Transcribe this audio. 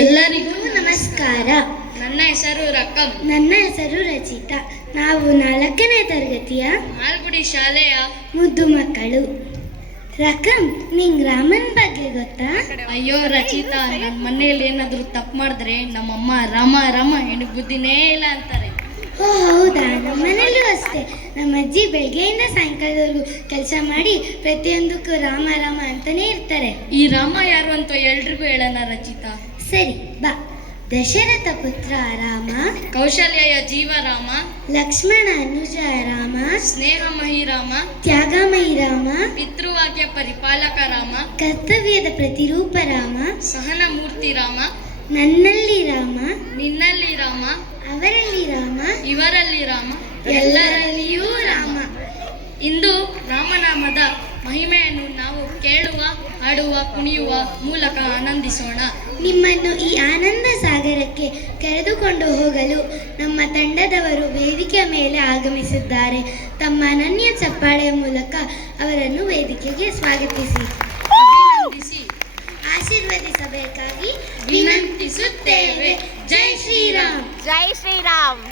ಎಲ್ಲರಿಗೂ ನಮಸ್ಕಾರ. ನನ್ನ ಹೆಸರು ರಕಂ. ನನ್ನ ಹೆಸರು ರಚಿತಾ. ನಾವು 4ನೇ ತರಗತಿಯ ಮಾಲ್ಗುಡಿ ಶಾಲೆಯ ಮುದ್ದು ಮಕ್ಕಳು. ರಕಂ, ನಿಂಗೆ ರಾಮನ್ ಬಗ್ಗೆ ಗೊತ್ತಾ? ಅಯ್ಯೋ ರಚಿತಾ, ನನ್ನ ಮನೆಯಲ್ಲಿ ಏನಾದರೂ ತಪ್ಪು ಮಾಡಿದ್ರೆ ನಮ್ಮಮ್ಮ ರಾಮ ರಾಮ ಹೆಣ್ಣು ಬುದ್ಧಿನೇ ಇಲ್ಲ ಅಂತಾರೆ. ಓ ಹೌದಾ, ನಮ್ಮ ಮನೇಲೂ ಅಷ್ಟೇ. ನಮ್ಮ ಅಜ್ಜಿ ಬೆಳಗ್ಗೆಯಿಂದ ಸಾಯಂಕಾಲದವರೆಗೂ ಕೆಲಸ ಮಾಡಿ ಪ್ರತಿಯೊಂದಕ್ಕೂ ರಾಮ ರಾಮ ಅಂತಾನೆ ಇರ್ತಾರೆ. ಈ ರಾಮ ಯಾರು ಅಂತ ಎಲ್ರಿಗೂ ಹೇಳೋಣ ರಚಿತಾ. ಸರಿ ಬಾ. ದಶರಥ ಪುತ್ರ ರಾಮ, ಕೌಶಲ್ಯ ಜೀವ ರಾಮ, ಲಕ್ಷ್ಮಣ ಅನುಜ ರಾಮ, ಸ್ನೇಹಮಯಿ ರಾಮ, ತ್ಯಾಗಮಯಿ ರಾಮ, ಪಿತೃವಾಕ್ಯ ಪರಿಪಾಲಕ ರಾಮ, ಕರ್ತವ್ಯದ ಪ್ರತಿರೂಪ ರಾಮ, ಸಹನ ಮೂರ್ತಿ ರಾಮ, ನನ್ನಲ್ಲಿ ರಾಮ, ನಿನ್ನಲ್ಲಿ ರಾಮ, ಅವರಲ್ಲಿ ರಾಮ, ಇವರಲ್ಲಿ ರಾಮ, ಎಲ್ಲರಲ್ಲಿಯೂ ರಾಮ. ಇಂದು ರಾಮನಾಮದ ಮಹಿಮೆಯನ್ನು ನಾವು ಕೇಳುವ, ಹಾಡುವ, ಕುಣಿಯುವ ಮೂಲಕ ಆನಂದಿಸೋಣ. ನಿಮ್ಮನ್ನು ಈ ಆನಂದ ಸಾಗರಕ್ಕೆ ಕರೆದುಕೊಂಡು ಹೋಗಲು ನಮ್ಮ ತಂಡದವರು ವೇದಿಕೆ ಮೇಲೆ ಆಗಮಿಸಿದ್ದಾರೆ. ತಮ್ಮ ಅನನ್ಯ ಚಪ್ಪಾಳೆಯ ಮೂಲಕ ಅವರನ್ನು ವೇದಿಕೆಗೆ ಸ್ವಾಗತಿಸಿ ಅಭಿನಂದಿಸಿ ಆಶೀರ್ವದಿಸಬೇಕಾಗಿ ವಿನಂತಿಸುತ್ತೇವೆ. ಜೈ ಶ್ರೀರಾಮ್. ಜೈ ಶ್ರೀರಾಮ್.